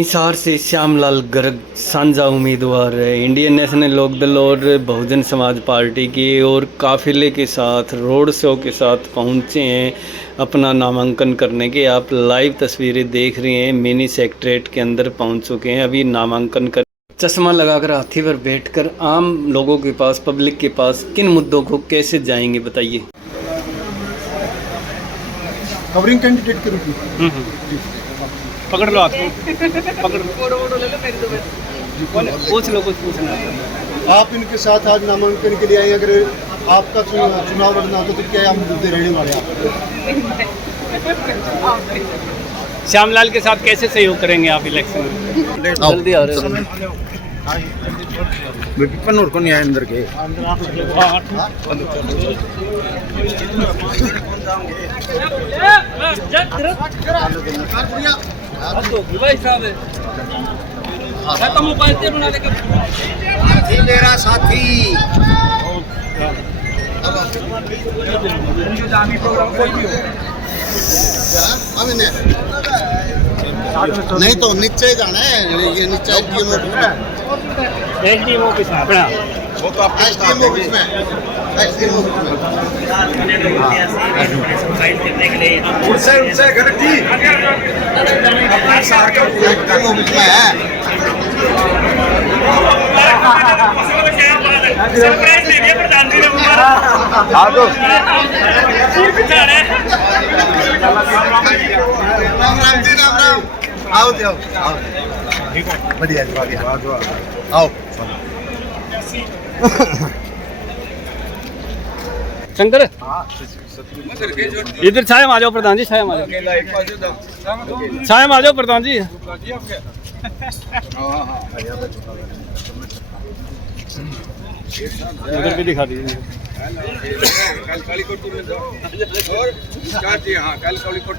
हिसार से श्यामलाल गर्ग साझा उम्मीदवार है इंडियन नेशनल लोकदल और बहुजन समाज पार्टी के और काफिले के साथ रोड शो के साथ पहुंचे हैं अपना नामांकन करने के। आप लाइव तस्वीरें देख रहे हैं, मिनी सेक्रेटरीट के अंदर पहुंच चुके हैं। अभी नामांकन कर चश्मा लगाकर हाथी पर बैठकर आम लोगों के पास, पब्लिक के पास किन मुद्दों को कैसे जाएंगे बताइए। कवरिंग कैंडिडेट के रूप में पकड़ लो, आपको पकड़ लो, ले लो मेरी तो पूछ लो, कुछ पूछना है। आप इनके साथ आज नामांकन के लिए आए। अगर आपका चुनाव लड़ना होता तो क्या हम मुद्दे रहने वाले आप? श्यामलाल के साथ कैसे सहयोग करेंगे आप इलेक्शन में? जल्दी आ रहे को नहीं आए अंदर के। मेरा साथी नहीं तो नीचे जाना है, ये नीचे एसडीएम ऑफिस में, वो तो आपके एसडीएम ऑफिस में, एसडीएम ऑफिस में उनसे घर की एसडीएम ऑफिस में है। राम जी, राम राम। आओ जाओ, आओ, बढ़िया बढ़िया, आओ। शंकर इधर छाया आ जाओ प्रधान जी, छाया आ जाओ, छाया आ जाओ प्रधान जी। उधर भी दिखा दीजिए। कल कालीकोट में जाओ और स्टार्ट जी। हाँ, कल कालीकोट।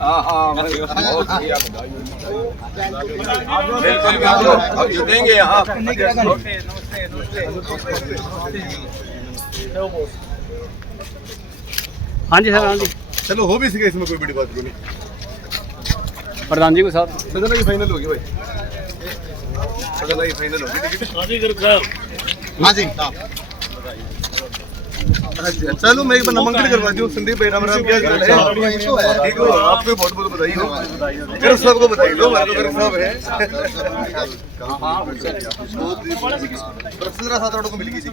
हाँ बहुत बढ़िया, अब जुटेंगे यहाँ। हाँ जी सर, हाँ जी। चलो हो भी सके, इसमें कोई बड़ी बात नहीं। प्रधान जी के साथ सदन की फाइनल होगी भाई, सदन की फाइनल होगी। हाँ जी, चलो मैं एक बार नामांकन करवा दूँ। संदीप भाई, राम राम, क्या हाल है? ठीक हो? आपको बहुत बहुत बधाई हो। गर्ग साहब को बधाई दो, हमारे गर्ग साहब है। प्रसन्नता साथ को मिल गई थी।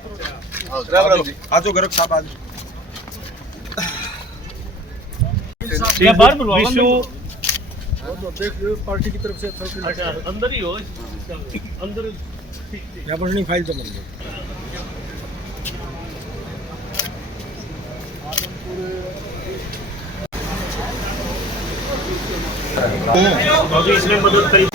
राम राम जी, आज गर्ग साहब आज पार्टी की तरफ से अंदर ही हो, अंदर नहीं फाइल तो इसमें मदद करी।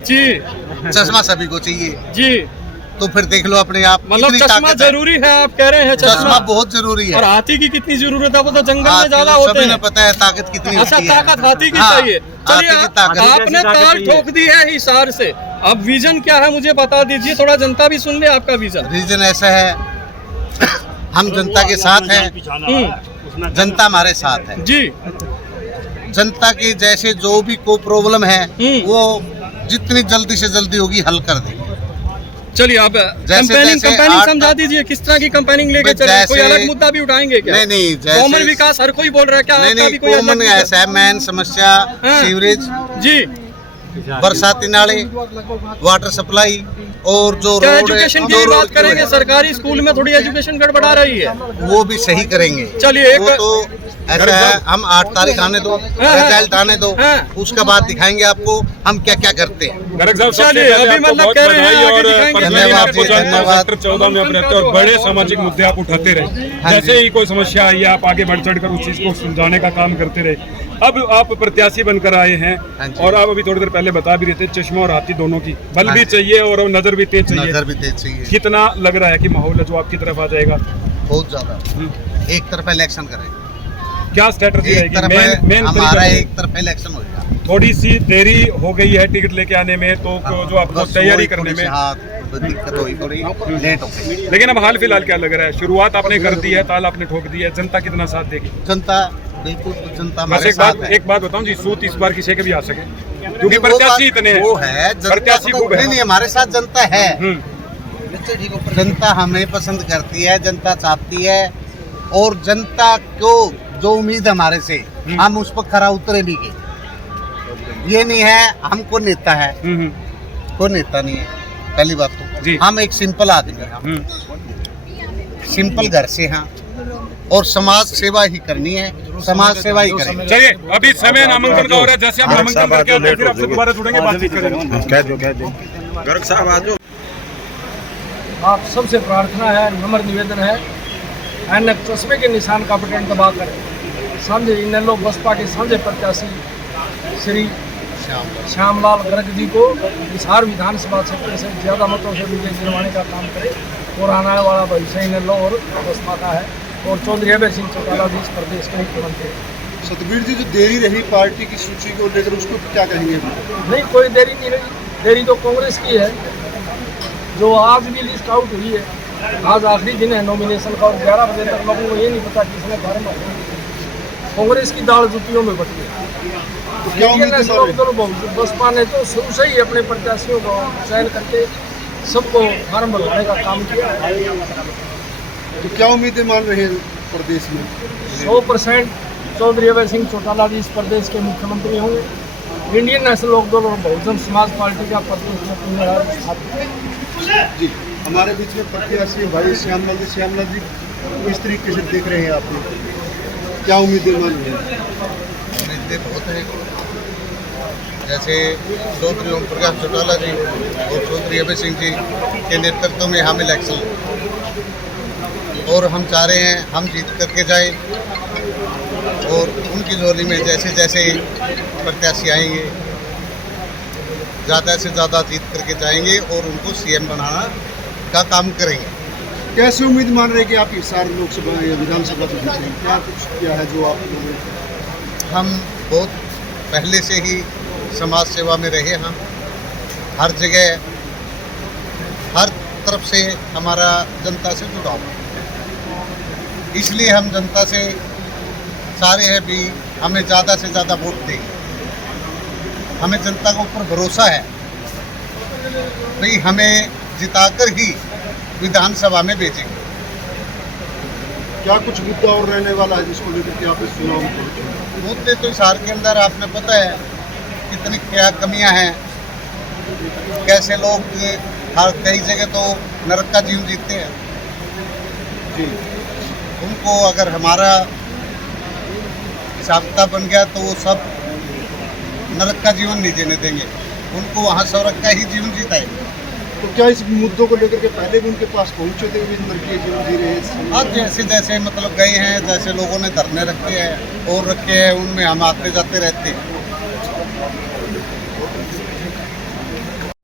जी, चश्मा सभी को चाहिए जी। तो फिर देख लो अपने आप, मतलब चश्मा जरूरी है, आप कह रहे हैं चश्मा बहुत जरूरी है। और हाथी की कितनी जरूरत है, वो तो जंगल में ज्यादा हाथी होते सभी ने हैं। पता है ताकत कितनी अच्छा, होती है। ताकत हाथी की हाँ, चाहिए। चलिए, हाथी की ताकत। आपने ताल ठोक दी है हिसार से, अब विजन क्या है मुझे बता दीजिए, थोड़ा जनता भी सुन ले आपका विजन। रीजन ऐसा है, हम जनता के साथ हैं, जनता हमारे साथ है जी। जनता की जैसे जो भी कोई प्रॉब्लम है वो जितनी जल्दी से जल्दी होगी हल कर देंगे। चलिए, आप कंपेनिंग समझा दीजिए, किस तरह की कंपेनिंग लेके चले, कोई अलग मुद्दा भी उठाएंगे क्या? नहीं, कॉमन विकास हर कोई बोल रहा है, क्या नहीं, कॉमन ऐसा है, मेन समस्या सीवरेज जी, बरसाती नाले, वाटर सप्लाई और जो क्या रोड एजुकेशन की बात करेंगे? सरकारी स्कूल में थोड़ी एजुकेशन गड़बड़ा रही है, वो भी सही करेंगे। चलिए, वो तो ऐसा है, हम 8 तारीख आने दो, रिजल्ट आने दो, उसके बाद दिखाएंगे आपको हम क्या क्या करते हैं। गर्ग साहब सबसे पहले आपको बहुत बधाई और पर्सनली मैं आपको जानता हूं, सेक्टर 14 में आप रहते हैं और बड़े सामाजिक मुद्दे आप उठाते रहे। जैसे ही कोई समस्या आई आप आगे बढ़ चढ़ कर उस चीज को सुलझाने का काम करते रहे। अब आप प्रत्याशी बनकर आए हैं और आप अभी थोड़ी देर पहले बता भी रहे थे चश्मा और हाथी दोनों की बल भी चाहिए और नजर भी तेज चाहिए। नजर भी तेज चाहिए। कितना लग रहा है कि माहौल है जो आपकी तरफ आ जाएगा? बहुत ज्यादा। एक तरफा इलेक्शन करेंगे, क्या स्ट्रेटजी एक रहेगी? मेन हमारा एक तरफा इलेक्शन होगा। थोड़ी सी देरी हो गई है टिकट लेके आने में तो जो आपको तैयारी करने में दिक्कत हुई, थोड़ी लेट हो गई। लेकिन अब हाल फिलहाल क्या लग रहा है? शुरुआत आपने कर दी है, ताल आपने ठोक दी है, जनता कितना साथ देगी? जनता बिल्कुल, जनता बस हमारे साथ है। एक बात बताऊं जी, सूत इस बार किसी के भी आ सके क्योंकि वो प्रत्याशी बात- इतने हैं। वो है प्रत्याशी जनता खूब है। नहीं, हमारे साथ जनता है। जनता हमें पसंद करती है, जनता चाहती है और जनता को जो उम्मीद हमारे से हम उस पर खरा उतरे भी गए। ये नहीं है हमको नेता है, कोई नेता नहीं है। पहली बात जी। तो हम एक सिंपल आदमी हैं, सिंपल घर से हैं और समाज सेवा ही करनी है, समाज सेवा ही करेंगे। चलिए अभी समय नामांकन का हो रहा है, जैसे आप नामांकन करके आते हैं फिर आपसे दोबारा जुड़ेंगे, बातचीत करेंगे। गर्ग साहब आ जाओ। आप सबसे प्रार्थना है, नम्र निवेदन है, एन चश्मे के निशान का बटन दबाकर साझे इनेलो बसपा के साझे प्रत्याशी श्री श्यामलाल गर्ग जी को हिसार विधानसभा क्षेत्र से ज़्यादा मतों से विजय दिलवाने का काम करें और आने वाला भविष्य इनेलो और बसपा का है और चौधरी अभय सिंह चौटाला जी इस प्रदेश के मुख्यमंत्री हैं। सतबीर जी, जो देरी रही पार्टी की सूची को लेकर उसको क्या कहेंगे? नहीं, कोई देरी नहीं रही, देरी तो कांग्रेस की है जो आज भी लिस्ट आउट हुई है। आज आखिरी दिन है नॉमिनेशन का और 11 बजे तक लोगों को ये नहीं पता कि इसमें फॉर्म कांग्रेस की दाल जुतियों में बटी है। तो क्या उम्मीद है सर? बसपा ने तो शुरू से ही अपने प्रत्याशियों को चयन करके सबको फार्म भरवाने का काम किया है। तो क्या उम्मीदें मान रहे हैं प्रदेश में? 100% चौधरी अभय सिंह चौटाला जी इस प्रदेश के मुख्यमंत्री होंगे। इंडियन नेशनल लोकदल और बहुजन समाज पार्टी का प्रदेश में पुनः स्थापित। जी, हमारे बीच में प्रत्याशी भाई श्यामलाल जी इस तरीके से देख रहे हैं आप, क्या उम्मीदें मान रहे हैं? उम्मीदें बहुत है, जैसे चौधरी ओम प्रकाश चौटाला जी और चौधरी अभय सिंह जी के नेतृत्व में हम इलेक्शन और हम चाह रहे हैं हम जीत करके जाएं और उनकी झोली में जैसे जैसे प्रत्याशी आएंगे ज़्यादा से ज़्यादा जीत करके जाएंगे और उनको सीएम बनाना का काम करेंगे। कैसे उम्मीद मान रहे हैं कि आप हिसार लोकसभा या विधानसभा से जीतेंगे? क्या कुछ क्या है जो आप हम बहुत पहले से ही समाज सेवा में रहे, हम हर जगह हर तरफ से हमारा जनता से जुड़ाव है, इसलिए हम जनता से चाह रहे हैं भी हमें ज़्यादा से ज़्यादा वोट देंगे। हमें जनता के ऊपर भरोसा है भाई हमें जिताकर ही विधानसभा में भेजेंगे। क्या कुछ मुद्दा और रहने वाला है जिसको लेकर के आप इस चुनाव में पहुंचे? मुद्दे तो हिसार के अंदर आपने पता है कितनी क्या कमियां हैं, कैसे लोग हर कई जगह तो नरक का जीवन जीते हैं। जी, उनको अगर हमारा हिसाब किताब बन गया तो वो सब नरक का जीवन नहीं जीने देंगे, उनको वहाँ स्वर्ग का ही जीवन जीताएंगे। तो क्या इस मुद्दों को लेकर के पहले भी उनके पास पहुंचे थे, भी नरकीय जीवन जी रहे हैं? हाँ, जैसे जैसे मतलब गए हैं, जैसे लोगों ने धरने रखे हैं और रखे हैं, उनमें हम आते जाते रहते हैं।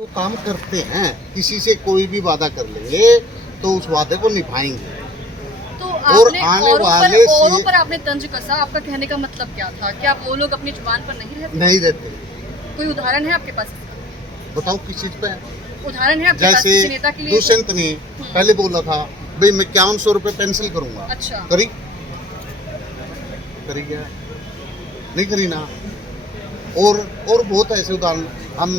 वो काम करते हैं, किसी से कोई भी वादा कर लेंगे तो उस वादे को निभाएंगे। तो और आपने आने औरों वाले पर, औरों से- पर आपने तंज कसा, आपका कहने का मतलब क्या था? क्या वो लोग अपनी जुबान पर नहीं रहते? नहीं रहते। कोई उदाहरण है आपके पास? बताओ किस चीज पे? उदाहरण है आपके पास जैसे किसी नेता के लिए? दुष्यंत ने पहले बोला था भाई मैं 5100 रुपये पेंसिल करूंगा, अच्छा। करी क्या? नहीं करी ना। और बहुत ऐसे उदाहरण हम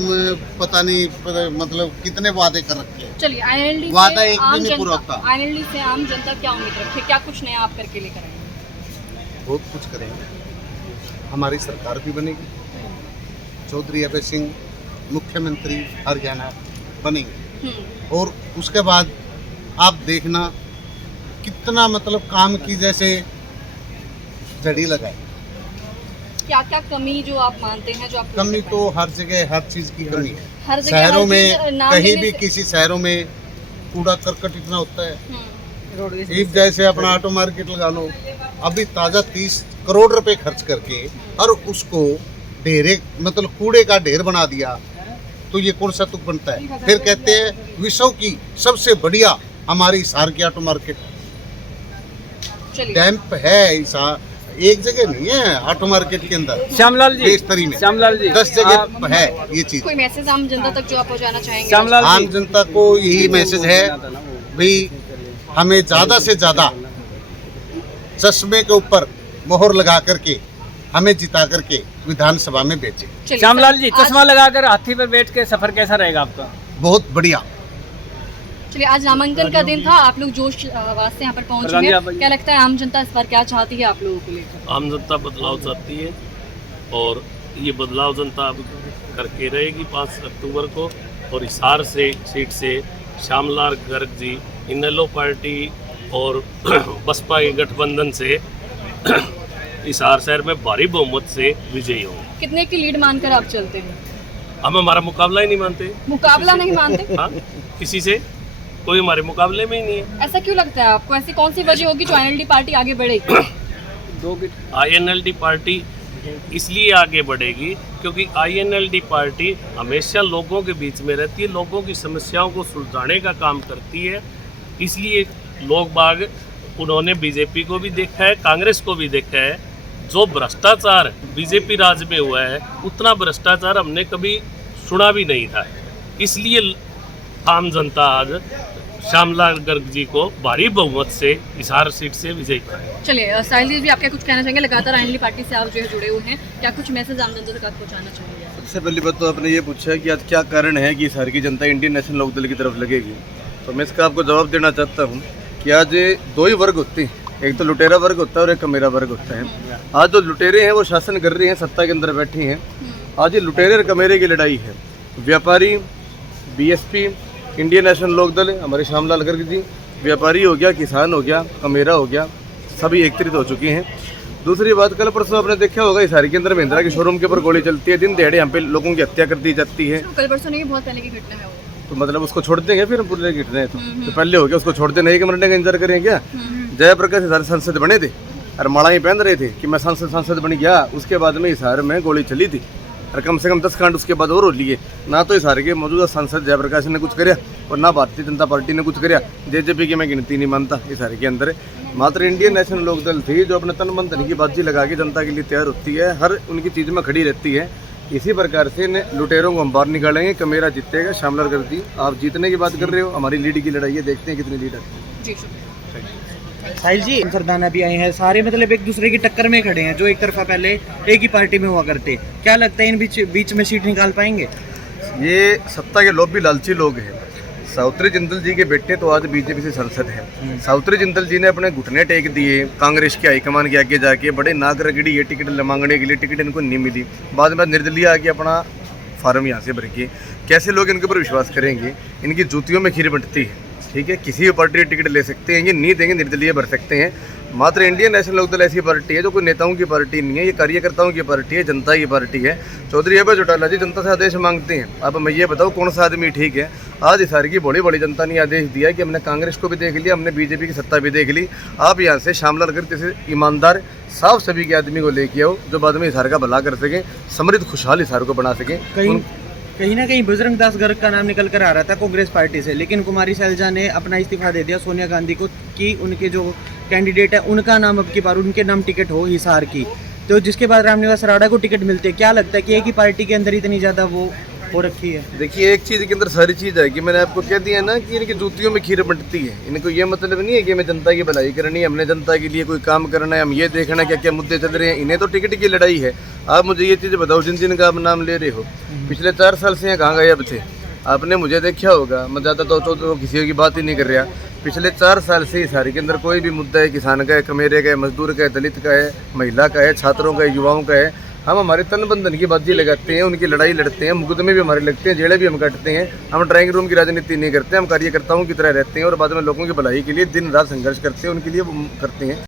पता नहीं मतलब कितने वादे कर रखे हैं। चलिए, आईएनएलडी वादा से एक भी आम नहीं पूरा जनता, होता। आईएनएलडी से आम जनता क्या उम्मीद रखे? क्या कुछ नया आप करके लेकर आएंगे? बहुत कुछ करेंगे, हमारी सरकार भी बनेगी, चौधरी अभय सिंह मुख्यमंत्री हरियाणा बनेंगे और उसके बाद आप देखना कितना मतलब काम की, जैसे जड़ी लगाई। क्या क्या कमी जो आप मानते हैं, जो आप कमी तो हर जगह हर चीज की कमी है। हर जगह शहरों हर में चीज़ नाम कहीं लेने भी से- किसी शहरों में कूड़ा करकट इतना होता है। हम्म, एक जैसे अपना ऑटो मार्केट लगा लो, अभी ताज़ा 30 करोड़ रुपए खर्च करके और उसको ढेरे मतलब कूड़े का ढेर बना दिया, तो ये कौन सा तुक बनता है। फिर कहते हैं विश्व की सबसे बढ़िया हमारी हिसार की ऑटो मार्केट चलिए डैम्प है। एक जगह नहीं है ऑटो मार्केट के अंदर, श्यामलाल जी, देश तरी में श्यामलाल जी 10 जगह है ये चीज। कोई मैसेज आम जनता तक जो आप पहुंचाना चाहेंगे? श्यामलाल आम जी, जनता को यही मैसेज है भाई, हमें ज्यादा से ज्यादा चश्मे के ऊपर मोहर लगा करके हमें जिता करके विधानसभा में भेजे। चलिए, श्यामलाल जी, आज- चश्मा लगाकर हाथी पर बैठ के सफर कैसा रहेगा आपका? बहुत बढ़िया। चलिए, आज नामांकन का दिन था, आप लोग जोश आवाज से यहाँ पर पहुंचे प्रधान जी, आप हैं। क्या लगता है आम जनता इस बार क्या चाहती है आप लोगों को लेकर? आम जनता बदलाव चाहती है और ये बदलाव जनता अब करके रहेगी 5 अक्टूबर को। और हिसार से सीट से श्यामलाल गर्ग जी इनेलो पार्टी और बसपा के गठबंधन से हिसार शहर में भारी बहुमत से विजयी होंगे। कितने की लीड मानकर आप चलते हैं? हम हमारा मुकाबला ही नहीं मानते। मुकाबला नहीं मानते? हाँ, किसी से कोई हमारे मुकाबले में ही नहीं है। ऐसा क्यों लगता है आपको? ऐसी कौन सी वजह होगी जो एनएलडी पार्टी आगे बढ़ेगी? INLD पार्टी इसलिए आगे बढ़ेगी क्योंकि INLD पार्टी हमेशा लोगों के बीच में रहती है, लोगों की समस्याओं को सुलझाने का काम करती है। इसलिए लोग बाग उन्होंने बीजेपी को भी देखा है, कांग्रेस को भी देखा है। जो भ्रष्टाचार बीजेपी राज में हुआ है उतना भ्रष्टाचार हमने कभी सुना भी नहीं था। इसलिए आम जनता आज श्यामलाल गर्ग जी को भारी बहुमत से हिसार सीट से विजयी कराएगी। चलिए, साहिल जी भी आप क्या कुछ कहना चाहेंगे? लगातार एनएलडी पार्टी से आप जो है जुड़े हुए हैं, क्या कुछ मैसेज आम जनता तक आप पहुंचाना चाहेंगे? सबसे पहली बात तो आपने ये पूछा कि आज क्या कारण है कि हिसार की जनता इंडियन नेशनल लोकदल की तरफ लगेगी, तो मैं इसका आपको जवाब देना चाहता हूँ कि आज 2 ही वर्ग होते हैं, एक तो लुटेरा वर्ग होता है और एक कमेरा वर्ग होता है। आज जो लुटेरे हैं वो शासन कर रहे हैं, सत्ता के अंदर बैठे हैं। आज ये लुटेरे और कमेरे की लड़ाई है। व्यापारी, BSP, इंडियन नेशनल लोकदल, हमारे श्यामलाल गर्ग जी, व्यापारी हो गया, किसान हो गया, कमेरा हो गया, सभी एकत्रित हो चुके हैं। दूसरी बात, कल परसों आपने देखा होगा हिसार के अंदर महिंद्रा के शोरूम के ऊपर गोली चलती है, दिन दिहाड़े यहाँ पे लोगों की हत्या कर दी जाती है। कल परसों नहीं, बहुत पहले की घटना है वो। तो मतलब उसको छोड़ देंगे फिर पूरे गिट रहे तो पहले हो गया, उसको छोड़ देना, एक मरने का इंतजार करें क्या? जयप्रकाश हिसार सांसद बने थे और माला ही पहन रहे थे कि मैं सांसद बन गया। उसके बाद में हिसार में गोली चली थी और कम से कम 10 कांड उसके बाद और हो लिए। ना तो हिसार के मौजूदा सांसद जयप्रकाश ने कुछ कराया और ना भारतीय जनता पार्टी ने कुछ कराया। JJP की मैं गिनती नहीं मानता हिसार के अंदर। मात्र इंडियन नेशनल लोकदल थी जो अपने तन मन धन की बाजी लगा के जनता के लिए तैयार होती है, हर उनकी चीज़ में खड़ी रहती है। इसी प्रकार से लुटेरों को हम बाहर निकालेंगे, कमेरा जीतेगा। श्यामलाल गर्ग जी, आप जीतने की बात कर रहे हो, हमारी लीड की लड़ाई है, देखते हैं कितनी लीड है। जी, शुक्रिया। साहिल जी, सरदाना भी आए हैं, सारे मतलब एक दूसरे की टक्कर में खड़े हैं, जो एक तरफा पहले एक ही पार्टी में हुआ करते। क्या लगता है इन बीच में सीट निकाल पाएंगे? ये सत्ता के लोग भी लालची लोग हैं। सावित्री जिंदल जी के बेटे तो आज BJP से सांसद हैं। सावित्री जिंदल जी ने अपने घुटने टेक दिए कांग्रेस के हाईकमान के आगे जाके, बड़े नाक रगड़ी ये टिकट मांगने के लिए, टिकट इनको नहीं मिली। बाद में निर्दलीय आके अपना फार्म यहाँ से भर के, कैसे लोग इनके ऊपर विश्वास करेंगे? इनकी जूतियों में खीर बंटती है। ठीक है, किसी भी पार्टी टिकट ले सकते हैं, ये नहीं देंगे, निर्दलीय भर सकते हैं। मात्र इंडियन नेशनल लोकदल ऐसी पार्टी है जो कोई नेताओं की पार्टी नहीं है, ये कार्यकर्ताओं की पार्टी है, जनता की पार्टी है। चौधरी अभय चौटाला जी जनता से आदेश मांगते हैं। अब मैं ये बताऊँ कौन सा आदमी ठीक है? आज हिसार की बड़ी जनता ने आदेश दिया कि हमने कांग्रेस को भी देख लिया, हमने BJP की सत्ता भी देख ली। आप यहाँ से श्यामलाल गर्ग जैसे ईमानदार साफ सभी के आदमी को लेके आओ जो बाद में हिसार का भला कर सकें, समृद्ध खुशहाल हिसार को बना सकें। कहीं ना कहीं बजरंग दास गर्ग का नाम निकल कर आ रहा था कांग्रेस पार्टी से, लेकिन कुमारी शैलजा ने अपना इस्तीफा दे दिया सोनिया गांधी को कि उनके जो कैंडिडेट है उनका नाम अब की बार उनके नाम टिकट हो हिसार की, तो जिसके बाद रामनिवास राणा को टिकट मिलते हैं। क्या लगता है कि एक ही पार्टी के अंदर इतनी ज़्यादा वो हो रखी है? देखिए, एक चीज़ के अंदर सारी चीज़ है कि मैंने आपको कह दिया ना कि इनकी जूतियों में खीर बंटती है। इनको ये मतलब नहीं है कि हमें जनता की भलाई करनी है, हमने जनता के लिए कोई काम करना है, हम ये देखना क्या क्या मुद्दे चल रहे हैं। इन्हें तो टिकट की लड़ाई है। आप मुझे ये चीज़ बताओ, जिन जिन का आप नाम ले रहे हो, पिछले 4 साल से यहाँ कहाँ गायब थे? आपने मुझे देखा होगा, मैं ज़्यादा तो किसी की बात ही नहीं कर रहा। पिछले 4 साल से इस हारी के अंदर कोई भी मुद्दा है, किसान का है, कमेरे का है, मजदूर का है, दलित का है, महिला का है, छात्रों का है, युवाओं का है, हम हमारे तन बंधन की बाजी लगाते हैं, उनकी लड़ाई लड़ते हैं, मुकदमे भी हमारे लगते हैं, जेलें भी हम काटते हैं। हम ड्राइंग रूम की राजनीति नहीं करते, हम कार्यकर्ताओं की तरह रहते हैं और बाद में लोगों की भलाई के लिए दिन रात संघर्ष करते हैं, उनके लिए करते हैं।